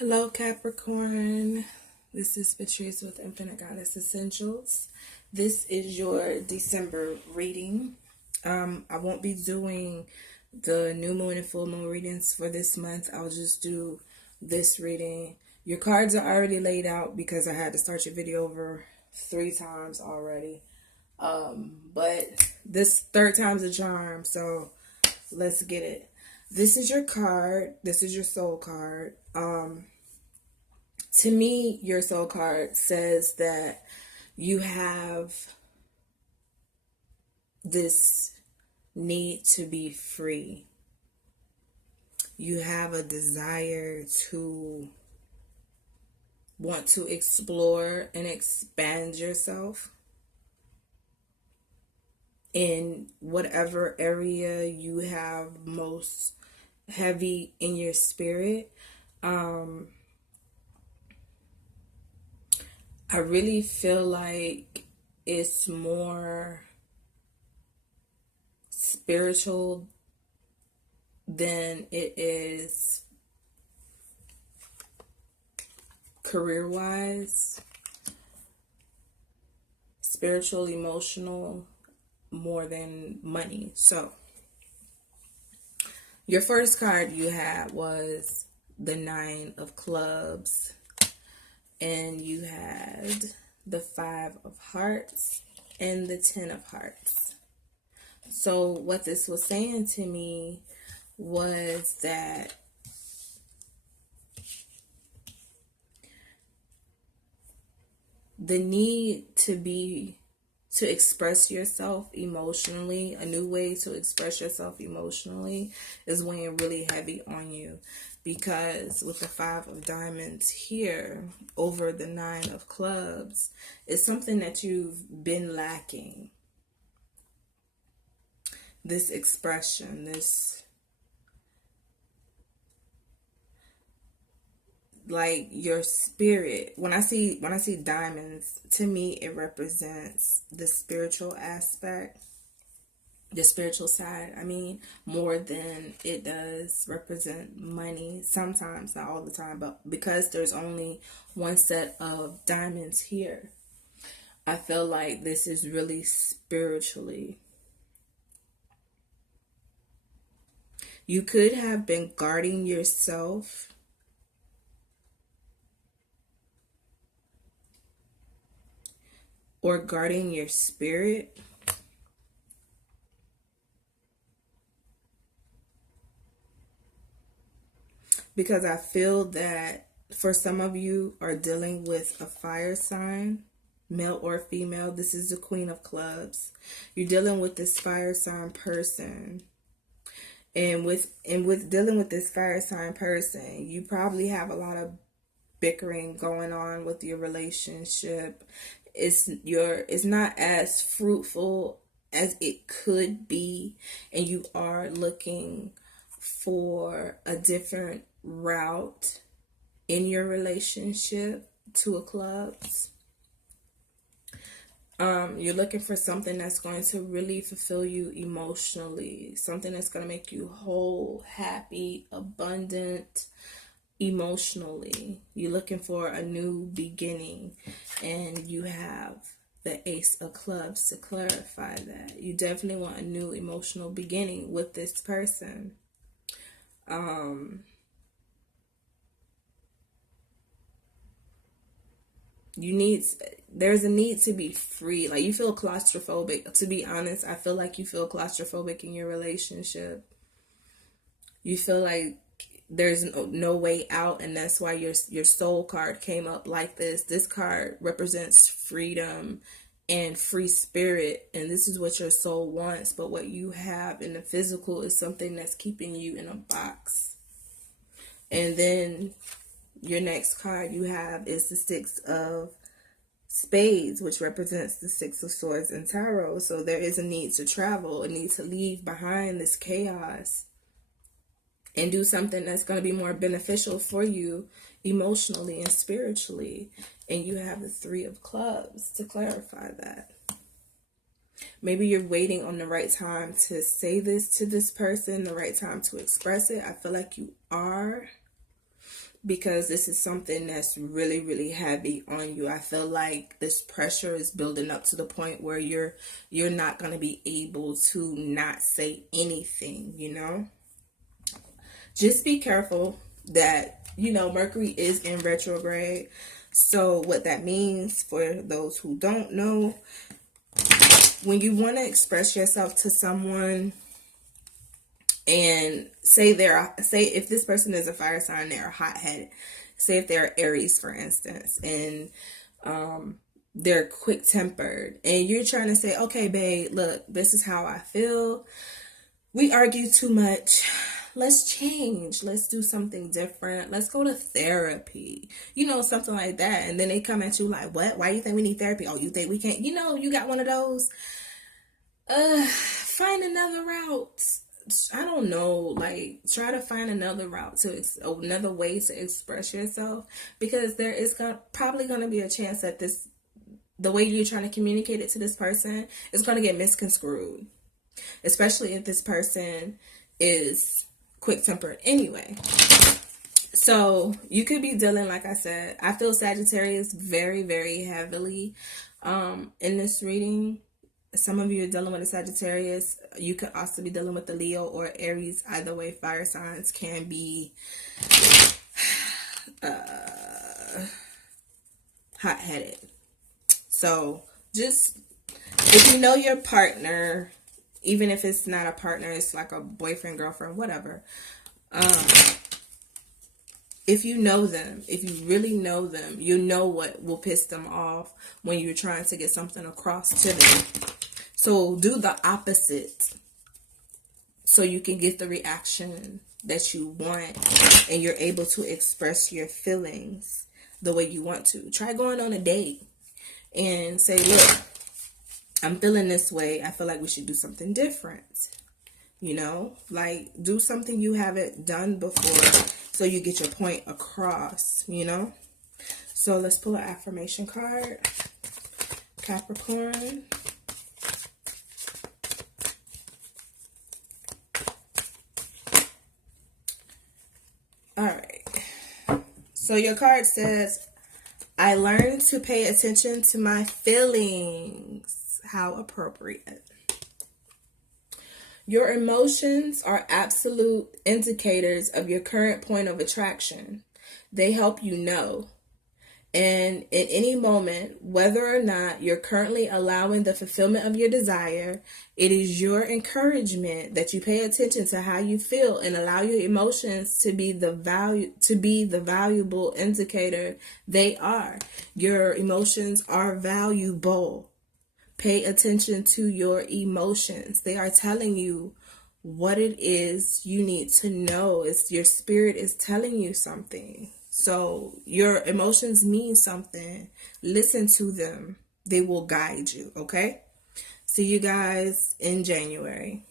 Hello, Capricorn. This is Patrice with Infinite Goddess Essentials. This is your December reading. I won't be doing the new moon and full moon readings for this month. I'll just do this reading. Your cards are already laid out because I had to start your video over 3 times already. But this third time's a charm, so let's get it. This is your card. This is your soul card. To me, your soul card says that you have this need to be free. You have a desire to want to explore and expand yourself in whatever area you have most heavy in your spirit. I really feel like it's more spiritual than it is career-wise. Spiritual, emotional, more than money. So, your first card you had was the 9 of Clubs. And you had the 5 of Hearts and the 10 of Hearts. So what this was saying to me was that the need to express yourself emotionally, a new way to express yourself emotionally is weighing really heavy on you. Because with the 5 of Diamonds here over the 9 of Clubs, it's something that you've been lacking. This expression, this, like, your spirit. When I see diamonds, to me it represents the spiritual aspect. The spiritual side, more than it does represent money. Sometimes, not all the time, but because there's only one set of diamonds here, I feel like this is really spiritually. You could have been guarding yourself or guarding your spirit. Because I feel that for some of you are dealing with a fire sign, male or female. This is the Queen of Clubs. You're dealing with this fire sign person. And with dealing with this fire sign person, you probably have a lot of bickering going on with your relationship. It's not as fruitful as it could be, and you are looking for a different route in your relationship to a Clubs. You're looking for something that's going to really fulfill you emotionally, something that's going to make you whole, happy, abundant emotionally. You're looking for a new beginning, and you have the Ace of Clubs to clarify that. You definitely want a new emotional beginning with this person. There's a need to be free. Like, you feel claustrophobic. To be honest, I feel like you feel claustrophobic in your relationship. You feel like there's no way out, and that's why your soul card came up like this. This card represents freedom and free spirit, and this is what your soul wants. But what you have in the physical is something that's keeping you in a box. And then your next card you have is the 6 of Spades, which represents the 6 of Swords in Tarot. So there is a need to travel, a need to leave behind this chaos and do something that's going to be more beneficial for you emotionally and spiritually. And you have the 3 of Clubs to clarify that. Maybe you're waiting on the right time to say this to this person, the right time to express it. I feel like you are. because this is something that's really, really heavy on you. I feel like this pressure is building up to the point where you're not going to be able to not say anything, you know? Just be careful that, you know, Mercury is in retrograde. So what that means, for those who don't know, when you want to express yourself to someone, and say if this person is a fire sign, they're hot-headed. Say if they're Aries, for instance, and they're quick-tempered, and you're trying to say, okay, babe, look, this is how I feel. We argue too much. Let's change. Let's do something different. Let's go to therapy. You know, something like that. And then they come at you like, what? Why do you think we need therapy? Oh, you think we can't? You know, you got one of those. Find another route. I don't know, like, try to find another route another way to express yourself, because there is probably going to be a chance that the way you're trying to communicate it to this person is going to get misconstrued, especially if this person is quick-tempered anyway. So you could be dealing, like I said, I feel Sagittarius very, very heavily in this reading. Some of you are dealing with a Sagittarius. You could also be dealing with the Leo or Aries. Either way, fire signs can be hot-headed. So just, if you know your partner, even if it's not a partner, it's like a boyfriend, girlfriend, whatever. If you know them, if you really know them, you know what will piss them off when you're trying to get something across to them. So do the opposite so you can get the reaction that you want and you're able to express your feelings the way you want to. Try going on a date and say, look, I'm feeling this way. I feel like we should do something different. You know, like, do something you haven't done before so you get your point across, you know. So let's pull an affirmation card. Capricorn. All right. So your card says, I learned to pay attention to my feelings. How appropriate. Your emotions are absolute indicators of your current point of attraction. They help you know. And in any moment, whether or not you're currently allowing the fulfillment of your desire, it is your encouragement that you pay attention to how you feel and allow your emotions to be the valuable indicator they are. Your emotions are valuable. Pay attention to your emotions. They are telling you what it is you need to know. It's your spirit is telling you something. So your emotions mean something. Listen to them. They will guide you, okay? See you guys in January.